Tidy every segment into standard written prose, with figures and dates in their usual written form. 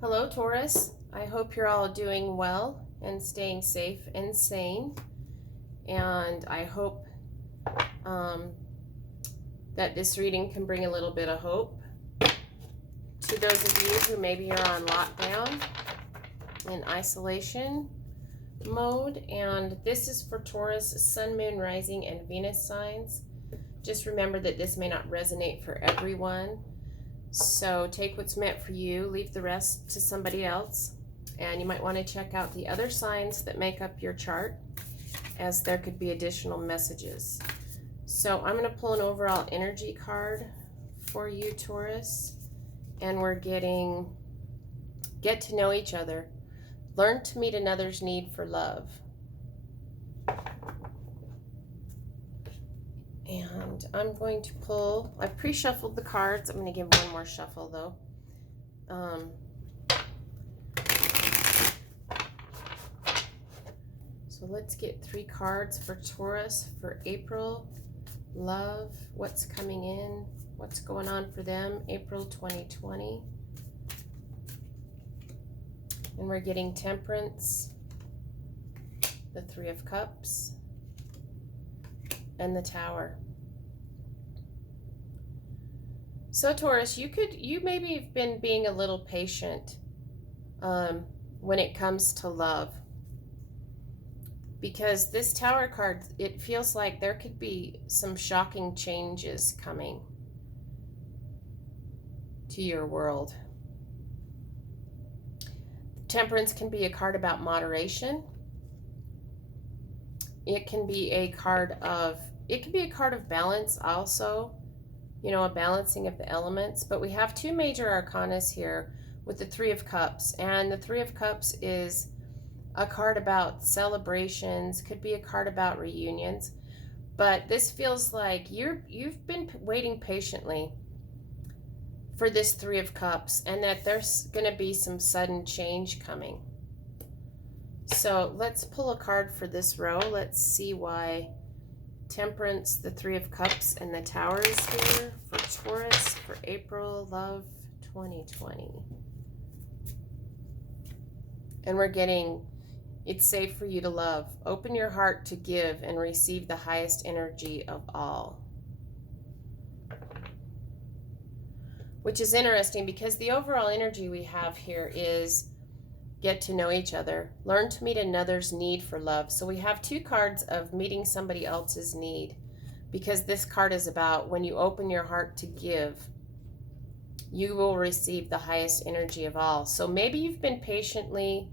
Hello, Taurus. I hope you're all doing well and staying safe and sane. And I hope um, that this reading can bring a little bit of hope to those of you who maybe are on lockdown in isolation mode. And this is for Taurus, Sun, Moon, Rising, and Venus signs. Just remember that this may not resonate for everyone. So take what's meant for you, leave the rest to somebody else. And you might want to check out the other signs that make up your chart, as there could be additional messages. So I'm going to pull an overall energy card for you, Taurus. And we're getting get to know each other. Learn to meet another's need for love. And I'm going to pull, I pre-shuffled the cards. I'm going to give one more shuffle though. So let's get 3 cards for Taurus for April. Love, what's coming in, what's going on for them, April 2020. And we're getting Temperance, the 3 of Cups, and the Tower. So Taurus, you maybe have been being a little patient when it comes to love, because this Tower card, it feels like there could be some shocking changes coming to your world. Temperance can be a card about moderation. It can be a card of balance also, you know, a balancing of the elements. But we have 2 major arcanas here with the 3 of Cups. And the 3 of Cups is a card about celebrations, could be a card about reunions. But this feels like you've been waiting patiently for this 3 of Cups, and that there's going to be some sudden change coming. So let's pull a card for this row. Let's see why Temperance, the 3 of Cups, and the Tower is here for Taurus for April, love 2020. And we're getting, it's safe for you to love. Open your heart to give and receive the highest energy of all. Which is interesting because the overall energy we have here is get to know each other, learn to meet another's need for love. So we have 2 cards of meeting somebody else's need, because this card is about when you open your heart to give, you will receive the highest energy of all. So maybe you've been patiently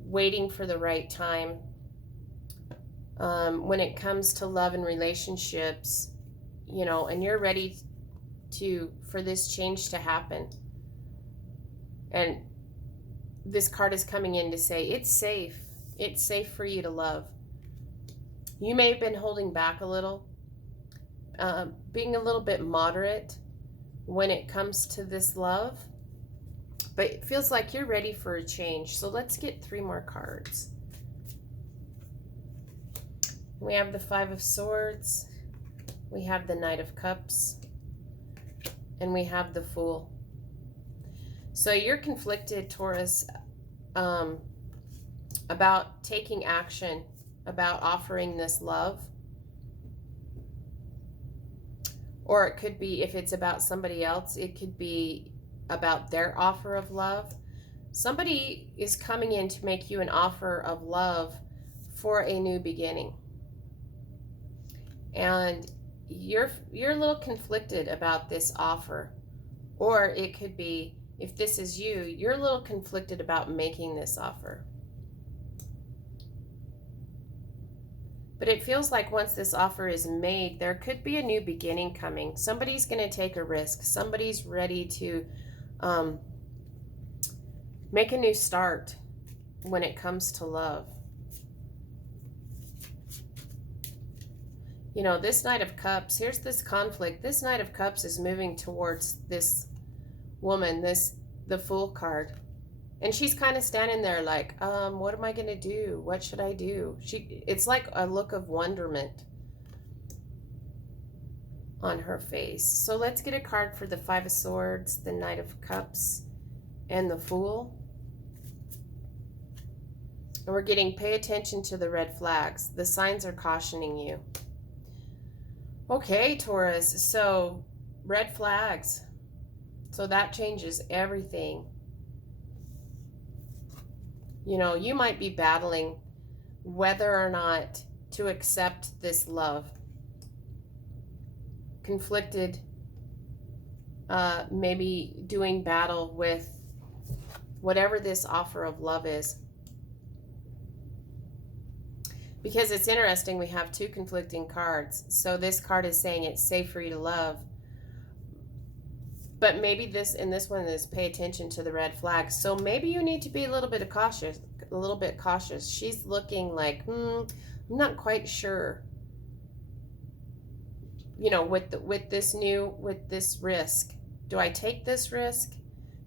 waiting for the right time when it comes to love and relationships, you know, and you're ready for this change to happen. And this card is coming in to say it's safe. It's safe for you to love. You may have been holding back a little, being a little bit moderate when it comes to this love, but it feels like you're ready for a change. So let's get 3 more cards. We have the 5 of Swords, we have the Knight of Cups, and we have the Fool. So you're conflicted, Taurus, about taking action, about offering this love. Or it could be, if it's about somebody else, it could be about their offer of love. Somebody is coming in to make you an offer of love for a new beginning. And you're a little conflicted about this offer. Or it could be, if this is you, you're a little conflicted about making this offer. But it feels like once this offer is made, there could be a new beginning coming. Somebody's going to take a risk. Somebody's ready to make a new start when it comes to love. You know, this Knight of Cups, here's this conflict. This Knight of Cups is moving towards this woman, the Fool card. And she's kind of standing there like, what am I going to do? What should I do? It's like a look of wonderment on her face. So let's get a card for the 5 of Swords, the Knight of Cups, and the Fool. And we're getting pay attention to the red flags. The signs are cautioning you. Okay, Taurus, so red flags. So that changes everything. You know, you might be battling whether or not to accept this love. Conflicted, maybe doing battle with whatever this offer of love is. Because it's interesting, we have two conflicting cards. So this card is saying it's safe for you to love. But maybe this one is pay attention to the red flags. So maybe you need to be a little bit cautious. She's looking like, I'm not quite sure. You know, with this risk. Do I take this risk?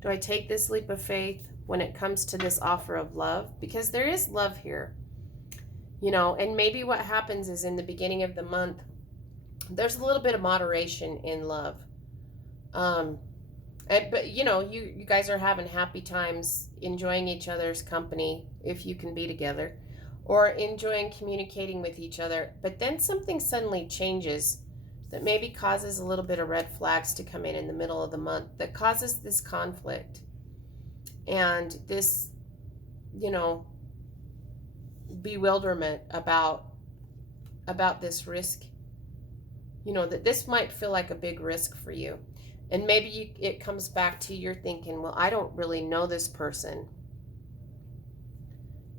Do I take this leap of faith when it comes to this offer of love? Because there is love here. You know, and maybe what happens is in the beginning of the month, there's a little bit of moderation in love. But you know, you guys are having happy times, enjoying each other's company, if you can be together, or enjoying communicating with each other. But then something suddenly changes that maybe causes a little bit of red flags to come in the middle of the month, that causes this conflict and this, you know, bewilderment about this risk. You know, that this might feel like a big risk for you. And maybe it comes back to your thinking, well, I don't really know this person.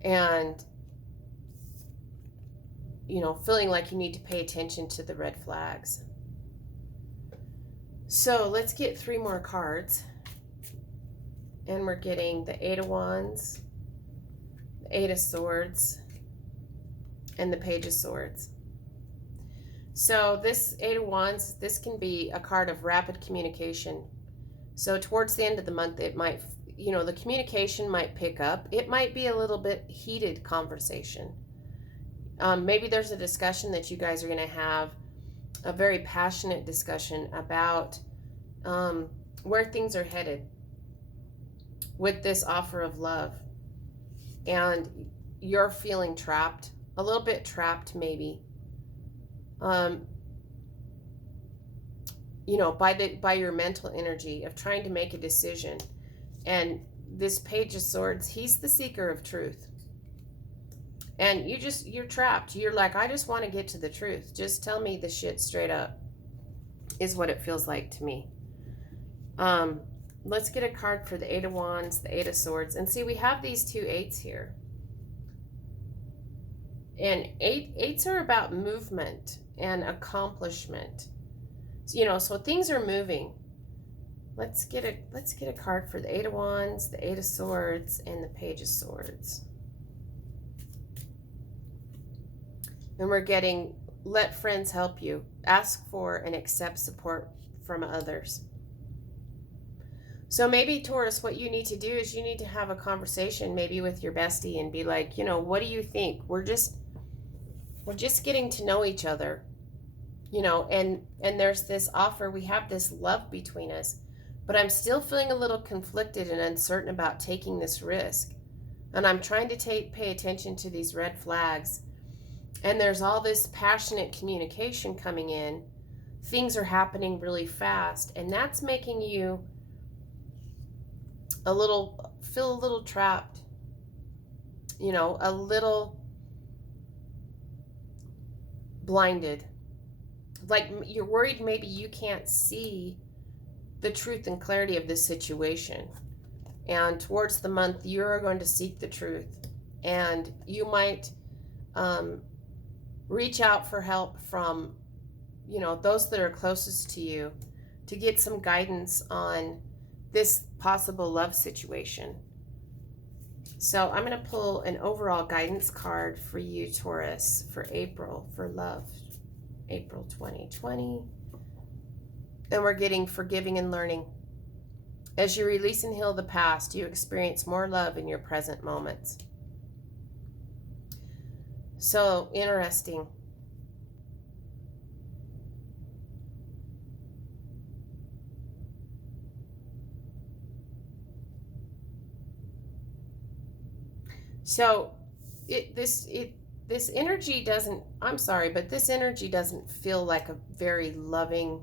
And, you know, feeling like you need to pay attention to the red flags. So let's get 3 more cards. And we're getting the 8 of Wands, the 8 of Swords, and the Page of Swords. So this 8 of Wands, this can be a card of rapid communication. So towards the end of the month, it might, you know, the communication might pick up. It might be a little bit heated conversation. Maybe there's a discussion that you guys are going to have, a very passionate discussion about where things are headed with this offer of love. And you're feeling trapped, a little bit trapped maybe. You know, by your mental energy of trying to make a decision. And this Page of Swords, he's the seeker of truth. And you're trapped. You're like, I just want to get to the truth. Just tell me the shit straight up, is what it feels like to me. Let's get a card for the 8 of Wands, the 8 of Swords. And see, we have these 2 8s here. And 8s are about movement and accomplishment. So, you know, so things are moving. Let's get a card for the 8 of Wands, the 8 of Swords, and the Page of Swords. And we're getting, let friends help you. Ask for and accept support from others. So maybe, Taurus, what you need to do is you need to have a conversation maybe with your bestie and be like, you know, what do you think? We're just getting to know each other, you know, and there's this offer. We have this love between us, but I'm still feeling a little conflicted and uncertain about taking this risk. And I'm trying to pay attention to these red flags. And there's all this passionate communication coming in. Things are happening really fast, and that's making you feel a little trapped, you know, a little blinded. Like you're worried maybe you can't see the truth and clarity of this situation. And towards the month, you're going to seek the truth. And you might reach out for help from, you know, those that are closest to you to get some guidance on this possible love situation. So I'm going to pull an overall guidance card for you, Taurus, for April, for love, April 2020. And we're getting forgiving and learning. As you release and heal the past, you experience more love in your present moments. So interesting. So this energy doesn't, I'm sorry, but this energy doesn't feel like a very loving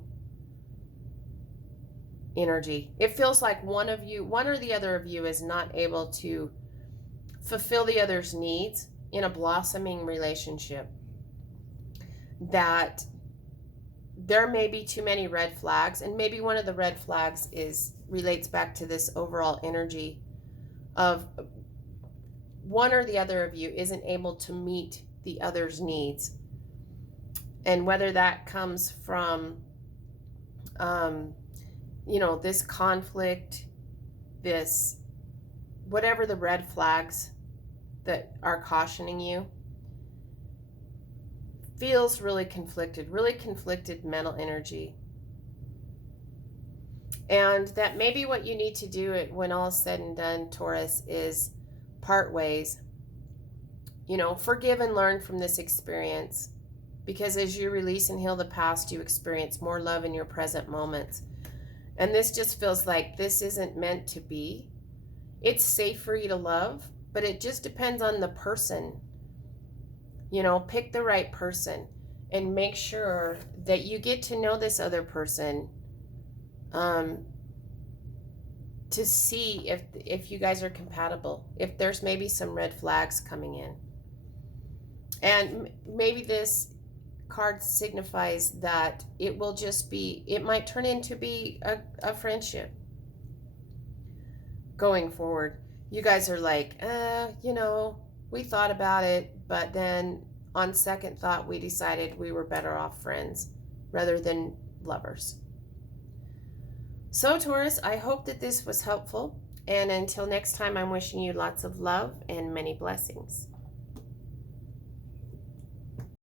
energy. It feels like one or the other of you is not able to fulfill the other's needs in a blossoming relationship. That there may be too many red flags, and maybe one of the red flags relates back to this overall energy of one or the other of you isn't able to meet the other's needs. And whether that comes from this conflict, this whatever the red flags that are cautioning you, feels really conflicted mental energy. And that maybe what you need to do when all is said and done, Taurus, is part ways. Forgive and learn from this experience, because as you release and heal the past, you experience more love in your present moments. And this just feels like this isn't meant to be. It's safe for you to love, but it just depends on the person. Pick the right person and make sure that you get to know this other person, to see if you guys are compatible, if there's maybe some red flags coming in. And maybe this card signifies that it might turn into be a friendship going forward. You guys are like, we thought about it, but then on second thought, we decided we were better off friends rather than lovers. So Taurus, I hope that this was helpful. And until next time, I'm wishing you lots of love and many blessings.